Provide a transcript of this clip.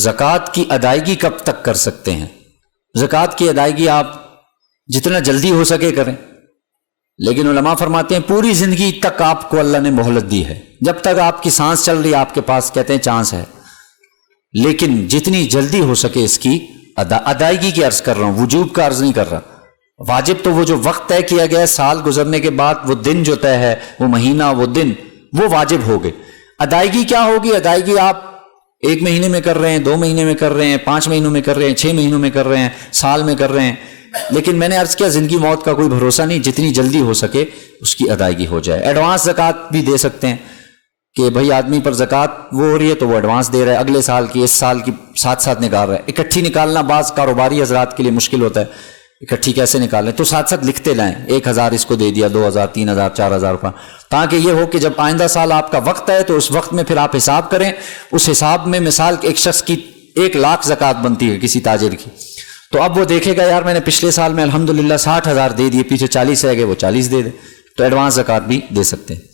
زکوٰۃ کی ادائیگی کب تک کر سکتے ہیں؟ زکوٰۃ کی ادائیگی آپ جتنا جلدی ہو سکے کریں، لیکن علماء فرماتے ہیں پوری زندگی تک آپ کو اللہ نے مہلت دی ہے، جب تک آپ کی سانس چل رہی ہے آپ کے پاس کہتے ہیں چانس ہے، لیکن جتنی جلدی ہو سکے اس کی ادائیگی کی عرض کر رہا ہوں، وجوب کا عرض نہیں کر رہا۔ واجب تو وہ جو وقت طے کیا گیا ہے، سال گزرنے کے بعد وہ دن جو طے ہے، وہ مہینہ، وہ دن، وہ واجب ہو گئے۔ ادائیگی کیا ہوگی؟ ادائیگی آپ 1 مہینے میں کر رہے ہیں، 2 مہینے میں کر رہے ہیں، 5 مہینوں میں کر رہے ہیں، 6 مہینوں میں کر رہے ہیں، سال میں کر رہے ہیں، لیکن میں نے عرض کیا زندگی موت کا کوئی بھروسہ نہیں، جتنی جلدی ہو سکے اس کی ادائیگی ہو جائے۔ ایڈوانس زکوٰۃ بھی دے سکتے ہیں کہ بھئی آدمی پر زکوٰۃ وہ ہو رہی ہے تو وہ ایڈوانس دے رہا ہے، اگلے سال کی، اس سال کی ساتھ ساتھ نکال رہا ہے۔ اکٹھی نکالنا بعض کاروباری حضرات کے لیے مشکل ہوتا ہے، اکٹھی کیسے نکالیں، تو ساتھ ساتھ لکھتے لائیں، 1000 اس کو دے دیا، 2000، 3000، 4000 روپیہ، تاکہ یہ ہو کہ جب آئندہ سال آپ کا وقت ہے تو اس وقت میں پھر آپ حساب کریں، اس حساب میں مثال ایک شخص کی 1 لاکھ زکوٰۃ بنتی ہے کسی تاجر کی، تو اب وہ دیکھے گا یار میں نے پچھلے سال میں الحمدللہ 60,000 دے دیے، پیچھے 40 رہ گئے، وہ 40 دے دے، تو ایڈوانس زکوٰۃ بھی دے سکتے ہیں۔